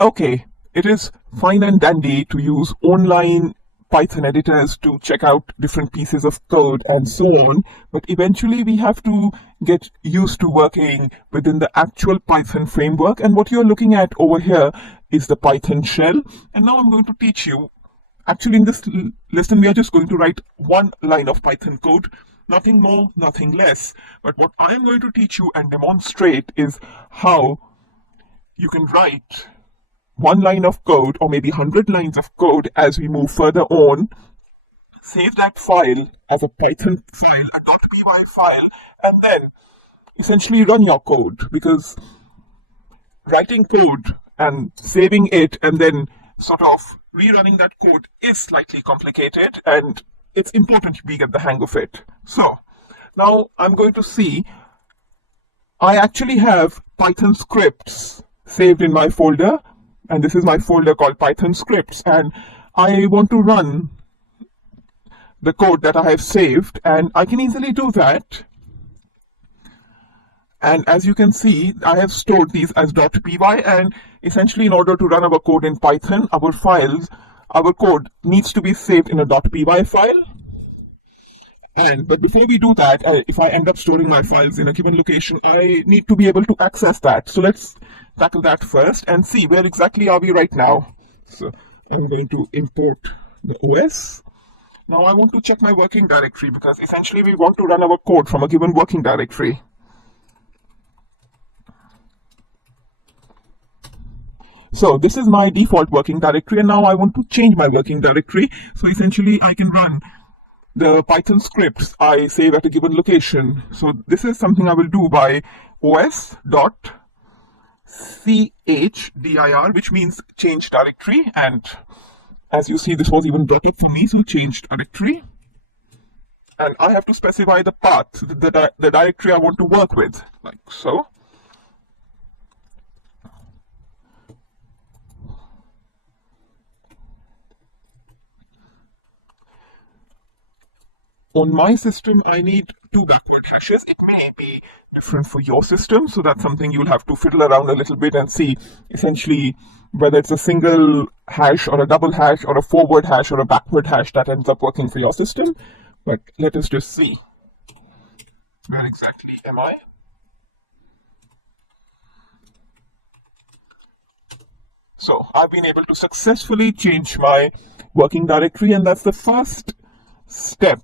Okay, it is fine and dandy to use online Python editors to check out different pieces of code and so on, but eventually we have to get used to working within the actual Python framework. And what you're looking at over here is the Python shell. And now I'm going to teach you. Actually, in this lesson, we are just going to write one line of Python code, nothing more, nothing less. But what I am going to teach you and demonstrate is how you can write one line of code or maybe 100 lines of code as we move further on, save that file as a Python file, a .py file, and then essentially run your code, because writing code and saving it and then sort of rerunning that code is slightly complicated, and it's important we get the hang of it. So now I'm going to see, I actually have Python scripts saved in my folder, and this is my folder called Python scripts, and I want to run the code that I have saved, and I can easily do that. And as you can see, I have stored these as .py, and essentially in order to run our code in Python, our code needs to be saved in a .py file. But before we do that, if I end up storing my files in a given location, I need to be able to access that. So let's tackle that first and see where exactly are we right now. So I'm going to import the OS. Now I want to check my working directory, because essentially we want to run our code from a given working directory. So this is my default working directory, and now I want to change my working directory. So essentially I can run the Python scripts I save at a given location. So this is something I will do by os.chdr, which means change directory. And as you see, this was even brought up for me, so change directory. And I have to specify the path, the directory I want to work with, like so. On my system, I need 2 backward hashes. It may be different for your system, so that's something you'll have to fiddle around a little bit and see essentially whether it's a single hash or a double hash or a forward hash or a backward hash that ends up working for your system. But let us just see. Where exactly am I? So I've been able to successfully change my working directory, and that's the first step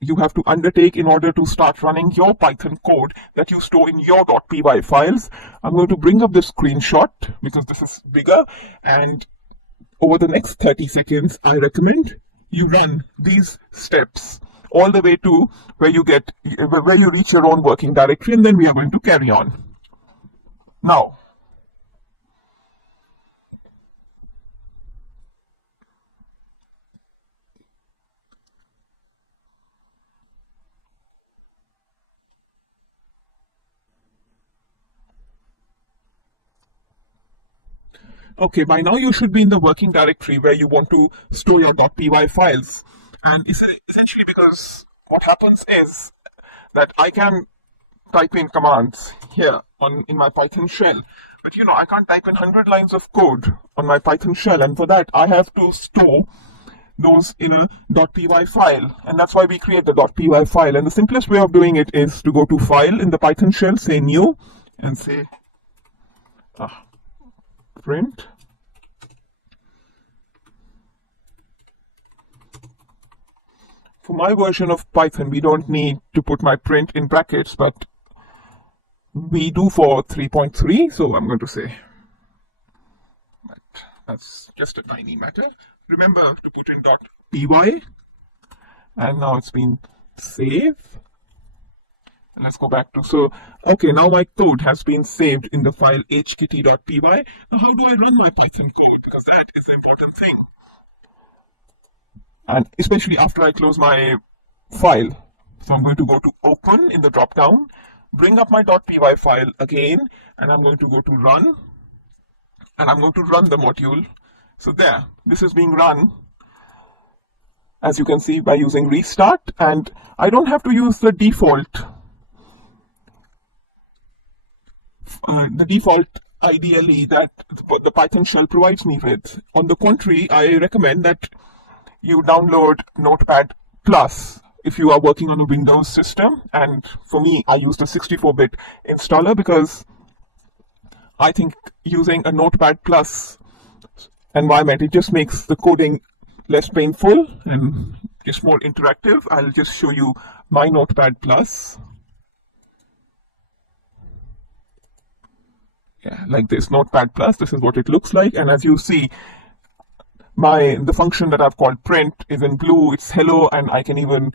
you have to undertake in order to start running your Python code that you store in your .py files. I'm going to bring up this screenshot because this is bigger, and over the next 30 seconds, I recommend you run these steps all the way to where you reach your own working directory, and then we are going to carry on. Now, okay, by now you should be in the working directory where you want to store your .py files. And essentially, because what happens is that I can type in commands here in my Python shell, but I can't type in 100 lines of code on my Python shell, and for that I have to store those in a .py file, and that's why we create the .py file. And the simplest way of doing it is to go to File in the Python shell, say New, and say print. For my version of Python, we don't need to put my print in brackets, but we do for 3.3, so I'm going to say that that's just a tiny matter. Remember to put in .py, and now it's been saved. Let's go back to, okay, now my code has been saved in the file hkt.py. Now how do I run my Python code? Because that is the important thing. And especially after I close my file. So I'm going to go to Open in the drop-down, bring up my .py file again, and I'm going to go to Run, and I'm going to run the module. So there, this is being run, as you can see, by using restart, and I don't have to use the default ideally that the Python shell provides me with. On the contrary, I recommend that you download Notepad Plus if you are working on a Windows system. And for me, I use the 64-bit installer because I think using a Notepad Plus environment, it just makes the coding less painful and just more interactive. I'll just show you my Notepad Plus. Yeah, like this, Notepad Plus, this is what it looks like. And as you see, the function that I've called print is in blue, it's hello, and I can even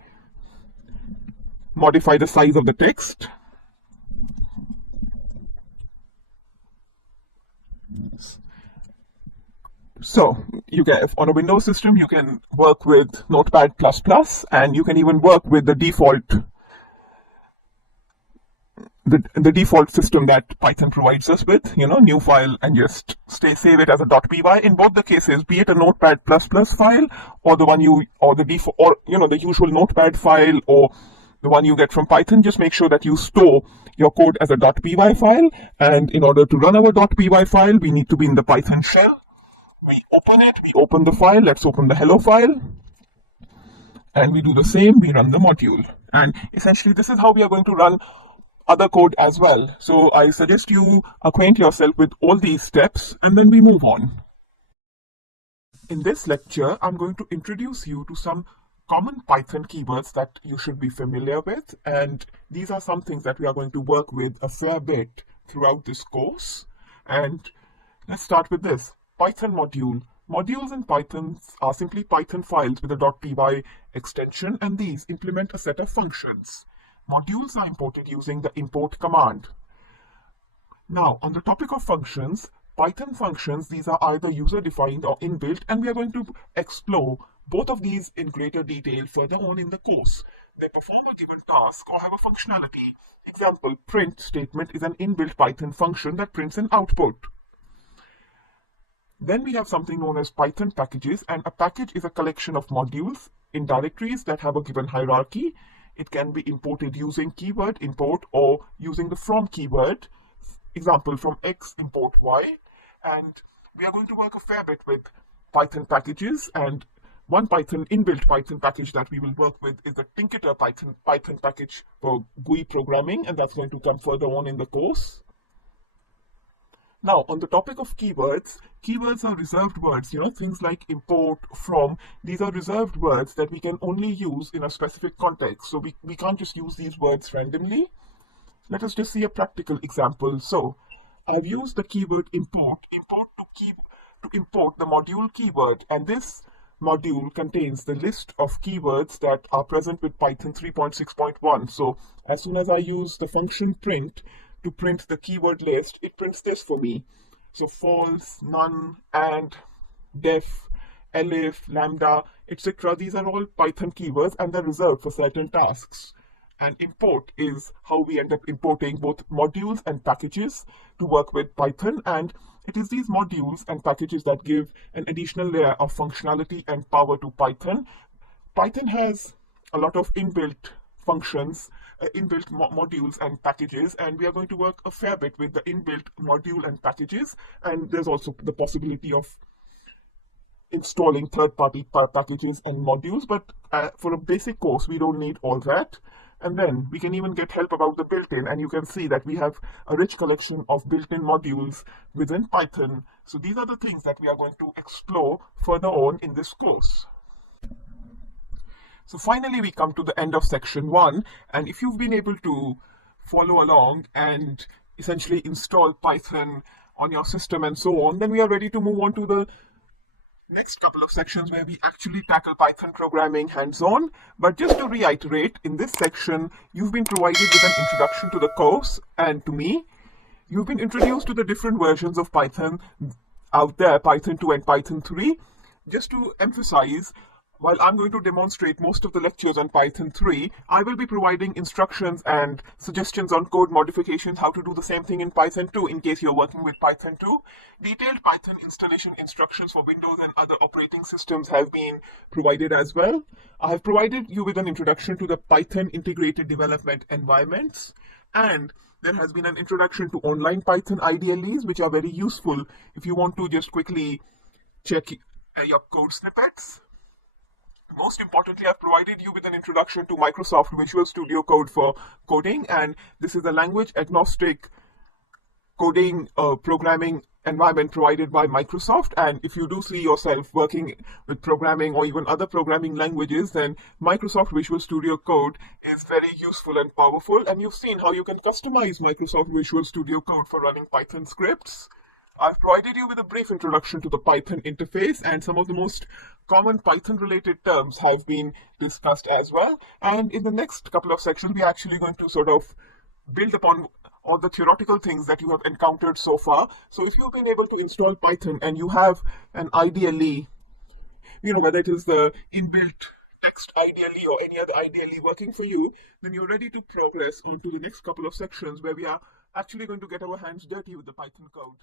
modify the size of the text. So you can, on a Windows system, you can work with Notepad++, and you can even work with the default the default system that Python provides us with, new file, and just save it as a .py. In both the cases, be it a Notepad++ file or the usual Notepad file or the one you get from Python, just make sure that you store your code as a .py file. And in order to run our .py file, we need to be in the Python shell. We open the file. Let's open the hello file. And we do the same, we run the module. And essentially, this is how we are going to run other code as well. So I suggest you acquaint yourself with all these steps, and then we move on. In this lecture, I'm going to introduce you to some common Python keywords that you should be familiar with, and these are some things that we are going to work with a fair bit throughout this course. And let's start with this. Python module. Modules in Python are simply Python files with a .py extension, and these implement a set of functions. Modules are imported using the import command. Now, on the topic of functions, Python functions, these are either user-defined or inbuilt, and we are going to explore both of these in greater detail further on in the course. They perform a given task or have a functionality. Example, print statement is an inbuilt Python function that prints an output. Then we have something known as Python packages, and a package is a collection of modules in directories that have a given hierarchy. It can be imported using keyword import or using the from keyword. Example, from X import Y. And we are going to work a fair bit with Python packages, and one inbuilt Python package that we will work with is the Tinkerter Python package for GUI programming, and that's going to come further on in the course. Now, on the topic of keywords, keywords are reserved words, things like import, from. These are reserved words that we can only use in a specific context. So we can't just use these words randomly. Let us just see a practical example. So I've used the keyword import to import the module keyword, and this module contains the list of keywords that are present with Python 3.6.1. So as soon as I use the function print to print the keyword list, it prints this for me. So false, none, and, def, elif, lambda, etc. These are all Python keywords, and they're reserved for certain tasks. And import is how we end up importing both modules and packages to work with Python. And it is these modules and packages that give an additional layer of functionality and power to Python. Python has a lot of inbuilt functions, inbuilt modules and packages, and we are going to work a fair bit with the inbuilt module and packages. And there's also the possibility of installing third-party packages and modules, but for a basic course, we don't need all that. And then we can even get help about the built-in, and you can see that we have a rich collection of built-in modules within Python. So these are the things that we are going to explore further on in this course. So finally, we come to the end of section 1, and if you've been able to follow along and essentially install Python on your system and so on, then we are ready to move on to the next couple of sections where we actually tackle Python programming hands-on. But just to reiterate, in this section, you've been provided with an introduction to the course, and to me, you've been introduced to the different versions of Python out there, Python 2 and Python 3. Just to emphasize, While I'm going to demonstrate most of the lectures on Python 3, I will be providing instructions and suggestions on code modifications, how to do the same thing in Python 2 in case you're working with Python 2. Detailed Python installation instructions for Windows and other operating systems have been provided as well. I have provided you with an introduction to the Python integrated development environments, and there has been an introduction to online Python IDLEs, which are very useful if you want to just quickly check your code snippets. Most importantly, I've provided you with an introduction to Microsoft Visual Studio Code for coding, and this is a language agnostic coding programming environment provided by Microsoft. And if you do see yourself working with programming or even other programming languages, then Microsoft Visual Studio Code is very useful and powerful. And you've seen how you can customize Microsoft Visual Studio Code for running Python scripts. I've provided you with a brief introduction to the Python interface, and some of the most common Python related terms have been discussed as well. And in the next couple of sections, we're actually going to sort of build upon all the theoretical things that you have encountered so far. So if you've been able to install Python and you have an IDLE, whether it is the inbuilt text IDLE or any other IDLE working for you, then you're ready to progress on to the next couple of sections where we are actually going to get our hands dirty with the Python code.